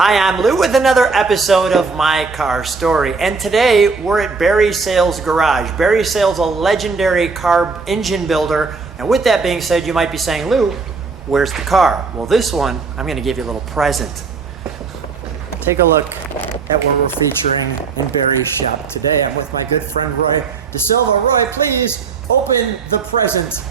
Hi, I'm Lou with another episode of My Car Story, and today we're at Barry Sales Garage. Barry Sales, a legendary car engine builder, and with that being said, you might be saying, Lou, where's the car? Well, this one, I'm going to give you a little present. Take a look at what we're featuring in Barry's shop today. I'm with my good friend Roy DeSilva. Roy, please open the present.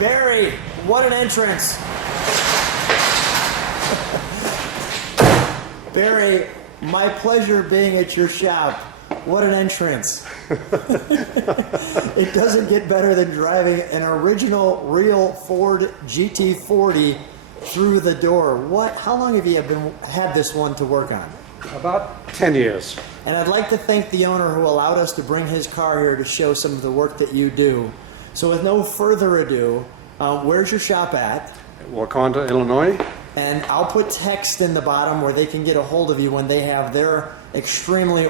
Barry, what an entrance. Barry, my pleasure being at your shop. What an entrance. It doesn't get better than driving an original real Ford GT40 through the door. How long have you had this one to work on? About 10 years. And I'd like to thank the owner who allowed us to bring his car here to show some of the work that you do. So with no further ado, where's your shop at? Wauconda, Illinois. And I'll put text in the bottom where they can get a hold of you when they have their extremely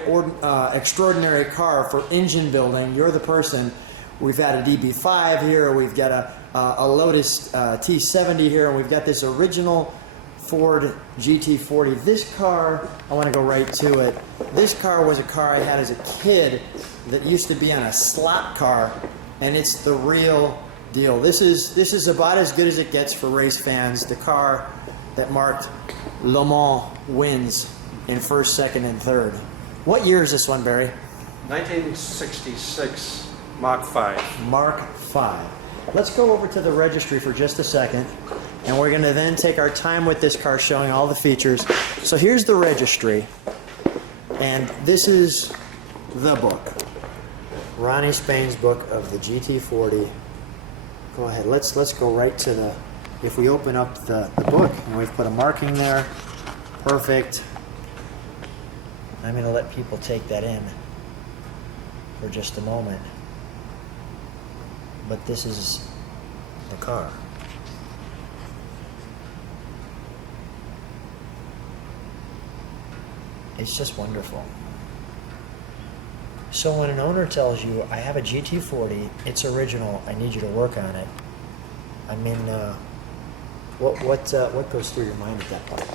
extraordinary car for engine building. You're the person. We've had a DB5 here, we've got a Lotus T70 here, and we've got this original Ford GT40. This car, I want to go right to it. This car was a car I had as a kid that used to be on a slot car, and it's the real deal. This is about as good as it gets for race fans. The car that marked Le Mans wins in first, second, and third. What year is this one, Barry? 1966 Mark V. Mark V. Let's go over to the registry for just a second, and we're going to then take our time with this car showing all the features. So here's the registry, and this is the book. Ronnie Spain's book of the GT40. Go ahead, let's go right to the, if we open up the book, and we've put a marking there, perfect. I'm going to let people take that in for just a moment. But this is the car. It's just wonderful. So when an owner tells you, I have a GT40, it's original, I need you to work on it, I mean, what goes through your mind at that point?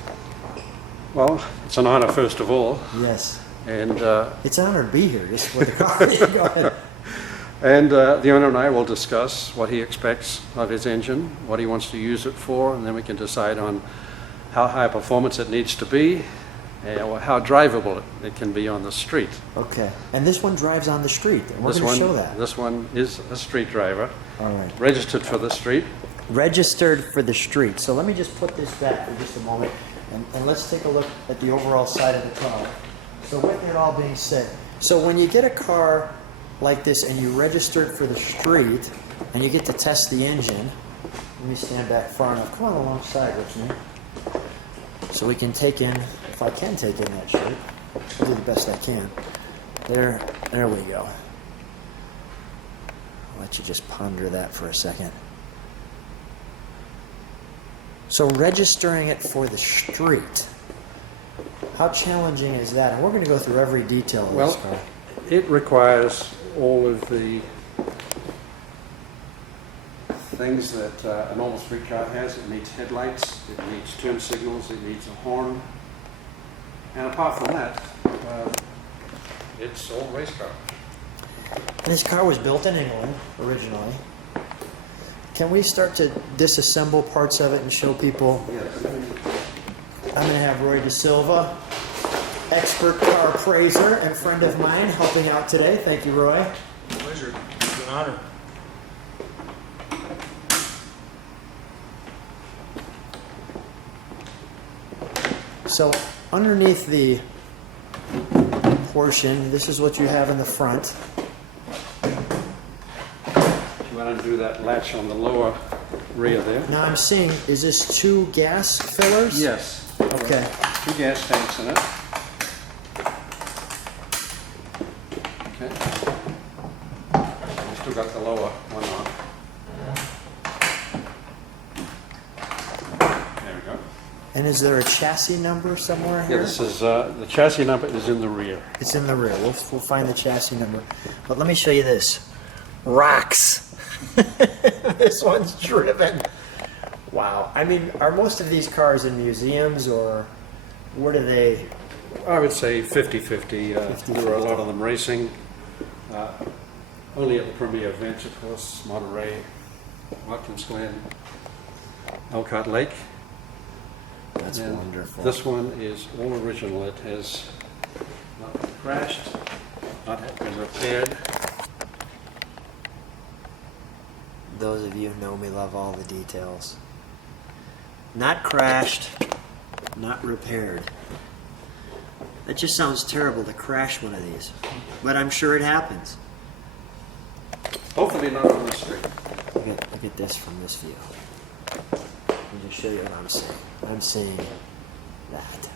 Well, it's an honor, first of all. Yes. And it's an honor to be here, just with the car. Go ahead. And the owner and I will discuss what he expects of his engine, what he wants to use it for, and then we can decide on how high performance it needs to be, or how drivable it can be on the street. Okay. And this one drives on the street, and we're going to show that. This one is a street driver. All right. Registered for the street. Registered for the street. So let me just put this back for just a moment, and let's take a look at the overall side of the car. So with it all being said, so when you get a car like this and you register it for the street, and you get to test the engine, let me stand back far enough. Come on alongside with me. So we can take in, if I can take in that shirt, I'll do the best I can. There we go. I'll let you just ponder that for a second. So registering it for the street, how challenging is that? And we're going to go through every detail of this car. It requires all of the things that a normal street car has. It needs headlights, it needs turn signals, it needs a horn. And apart from that, it's all race car. And this car was built in England originally. Can we start to disassemble parts of it and show people? Yes. I'm going to have Roy DeSilva, expert car appraiser and friend of mine, helping out today. Thank you, Roy. Pleasure. It's an honor. So underneath the portion, this is what you have in the front. You want to do that latch on the lower rear there. Now I'm seeing, is this 2 gas fillers? Yes. Okay. 2 gas tanks in it. Okay. We still got the lower one on. There we go. And is there a chassis number somewhere Yeah, here? this is, the chassis number is in the rear. It's in the rear. We'll find the chassis number. But let me show you this. Rocks. This one's driven. Wow. I mean, are most of these cars in museums, or where do they? I would say 50-50. There were a lot of them racing. Only at the premier events, of course, Monterey, Watkins Glen, Elkhart Lake. That's And wonderful. This one is all original. It has not been crashed, not been repaired. Those of you who know me love all the details. Not crashed, not repaired. That just sounds terrible to crash one of these. But I'm sure it happens. Hopefully not on the street. Look at this from this view. Let me just show you what I'm seeing. I'm seeing that.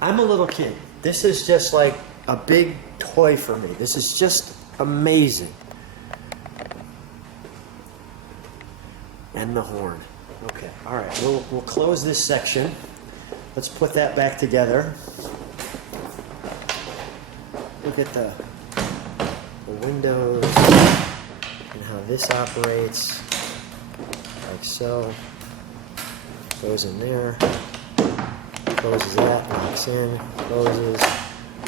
I'm a little kid. This is just like a big toy for me. This is just amazing. And the horn. Okay, all right. We'll close this section. Let's put that back together. Look at the windows and how this operates. Like so. Goes in there. Closes that. Locks in. Closes.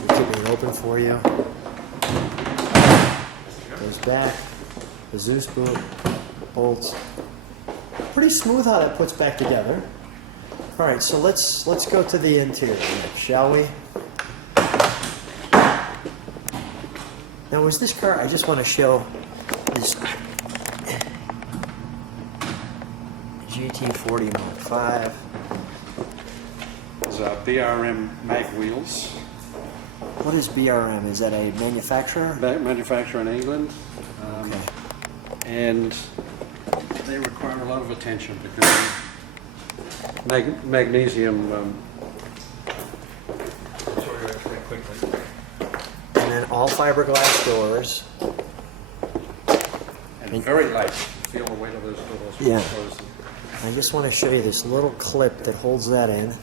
We're keeping it open for you. Goes back. The Zeus boot. Bolts. Pretty smooth how that puts back together. All right, so let's go to the interior next, shall we? Now, was this car? I just want to show this GT40 Mark V. It's BRM mag wheels. What is BRM? Is that a manufacturer? Manufacturer in England. Okay. And they require a lot of attention because magnesium. Show you explain quickly. And then all fiberglass doors. And very light. Feel the weight of those doors. Yeah. Close them. I just want to show you this little clip that holds that in.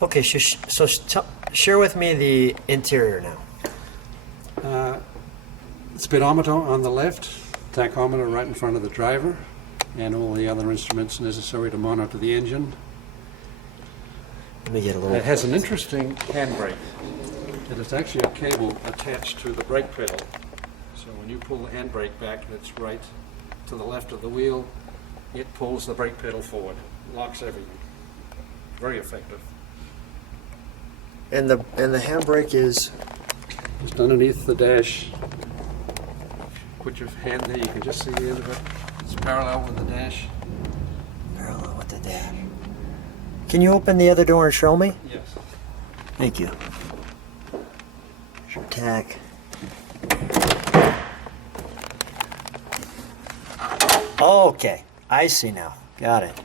Okay, so share with me the interior now. Speedometer on the left, tachometer right in front of the driver, and all the other instruments necessary to monitor the engine. Let me get a little. It has an interesting handbrake. It is actually a cable attached to the brake pedal. So when you pull the handbrake back, that's right to the left of the wheel, it pulls the brake pedal forward, locks everything. Very effective. And the handbrake is. Just underneath the dash. Put your hand there, you can just see the end of it. It's parallel with the dash. Parallel with the dash. Can you open the other door and show me? Yes. Thank you. Your tack. Okay, I see now. Got it.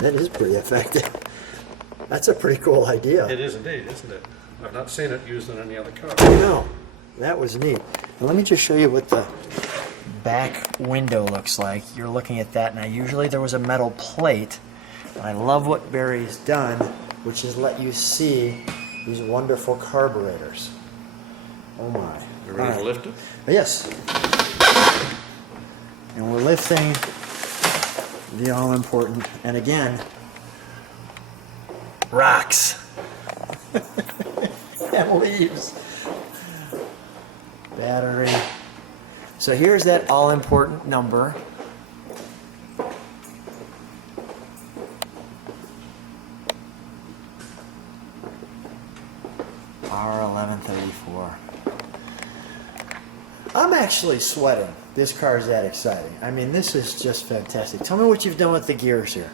That is pretty effective. That's a pretty cool idea. It is indeed, isn't it? I've not seen it used in any other car. No, that was neat. And let me just show you what the back window looks like. You're looking at that now. Usually there was a metal plate. And I love what Barry's done, which is let you see these wonderful carburetors. Oh my. You ready to lift it? Yes. And we're lifting the all-important, and again, rocks. And leaves. Battery. So here's that all-important number. R1134. I'm actually sweating. This car is that exciting. I mean, this is just fantastic. Tell me what you've done with the gears here.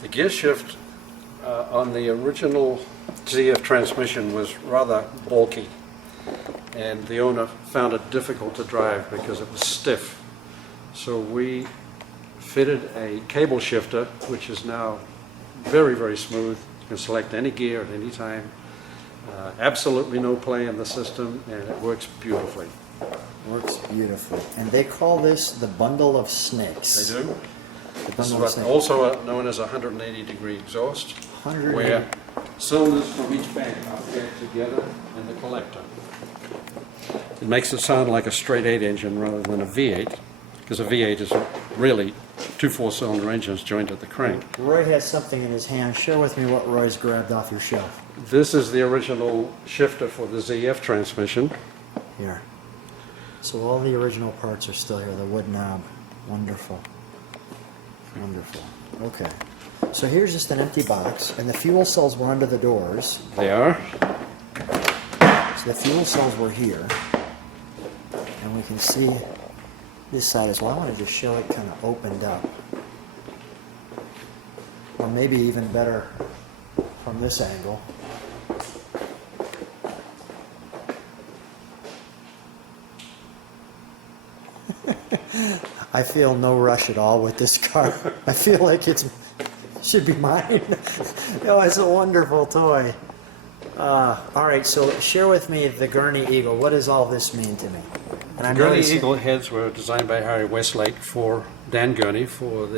The gear shift on the original ZF transmission was rather bulky, and the owner found it difficult to drive because it was stiff. So we fitted a cable shifter, which is now very, very smooth. You can select any gear at any time. Absolutely no play in the system, and it works beautifully. Works beautifully. And they call this the bundle of snakes. They do. The This is bundle of what snakes. also known as a 180-degree exhaust, 180. where cylinders from each bank are paired together in the collector. It makes it sound like a straight 8 engine rather than a V8, because a V8 is really two 4-cylinder engines joined at the crank. Roy has something in his hand. Share with me what Roy's grabbed off your shelf. This is the original shifter for the ZF transmission. Here. So all the original parts are still here. The wood knob. Wonderful. Wonderful. Okay. So here's just an empty box, and the fuel cells were under the doors. They are. So the fuel cells were here. And we can see this side as well. I want to just show it kind of opened up. Or maybe even better from this angle. I feel no rush at all with this car. I feel like it should be mine. Oh, it's a wonderful toy. All right, so share with me the Gurney Eagle. What does all this mean to me? And The Gurney Eagle heads were designed by Harry Westlake for Dan Gurney for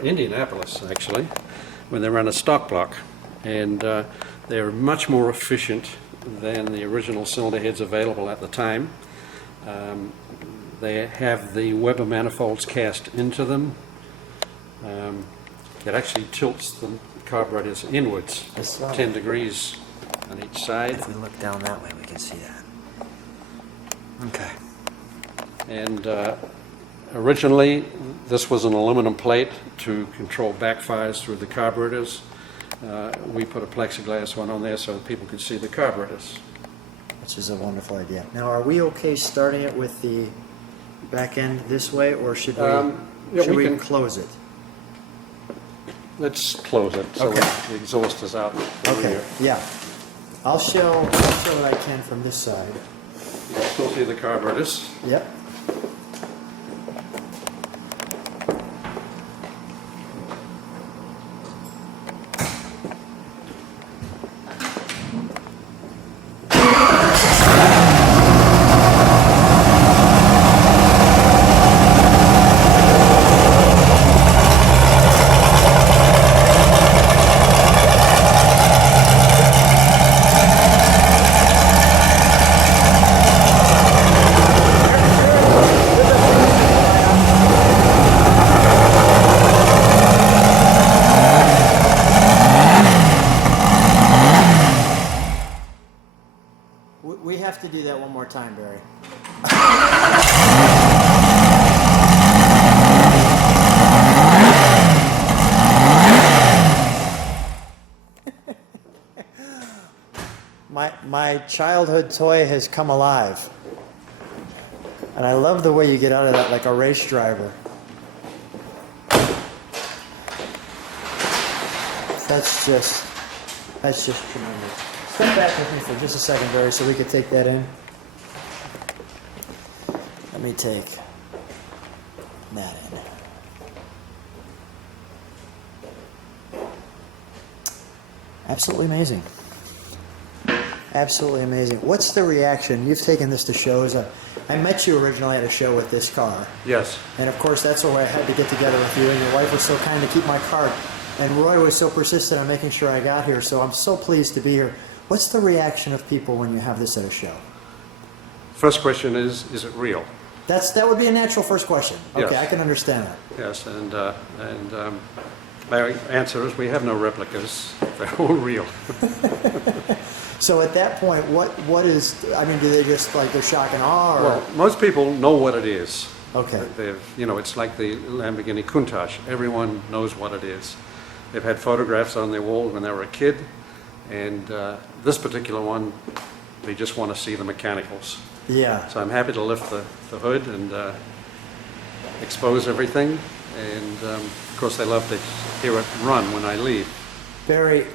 Indianapolis, actually, when they ran a stock block. And they're much more efficient than the original cylinder heads available at the time. They have the Weber manifolds cast into them. It actually tilts the carburetors inwards, I saw 10 degrees on each side. If we look down that way, we can see that. Okay. And originally, this was an aluminum plate to control backfires through the carburetors. We put a plexiglass one on there so that people could see the carburetors. Which is a wonderful idea. Now, are we okay starting it with the back end this way, or should we, yeah, we can close it? Let's close it so Okay. the exhaust is out. Okay, yeah. I'll show what I can from this side. You can still see the carburetors. Yep. We have to do that one more time, Barry. My childhood toy has come alive. And I love the way you get out of that like a race driver. That's just tremendous. Step back with me for just a second, Barry, so we could take that in. Let me take that in. Absolutely amazing. Absolutely amazing. What's the reaction? You've taken this to shows. I met you originally at a show with this car. Yes. And of course, that's why I had to get together with you. And your wife was so kind to keep my car. And Roy was so persistent on making sure I got here. So I'm so pleased to be here. What's the reaction of people when you have this at a show? First question is it real? That would be a natural first question. Okay, Yes. I can understand that. Yes, and my answer is we have no replicas. They're all real. So at that point, what is? I mean, do they just like they're shock and awe? Or? Well, most people know what it is. Okay. It's like the Lamborghini Countach. Everyone knows what it is. They've had photographs on their wall when they were a kid, and this particular one, they just want to see the mechanicals. Yeah. So I'm happy to lift the hood and expose everything, and of course they love to hear it run when I leave. Barry,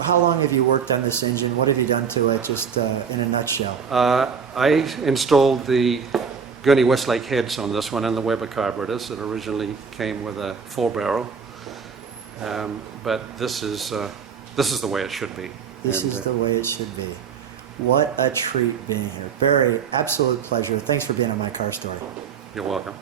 how long have you worked on this engine? What have you done to it, just in a nutshell? I installed the Gurney Westlake heads on this one and the Weber carburetors. It originally came with a 4-barrel, but this is the way it should be. This is the way it should be. What a treat being here. Barry, absolute pleasure. Thanks for being on My Car Story. You're welcome.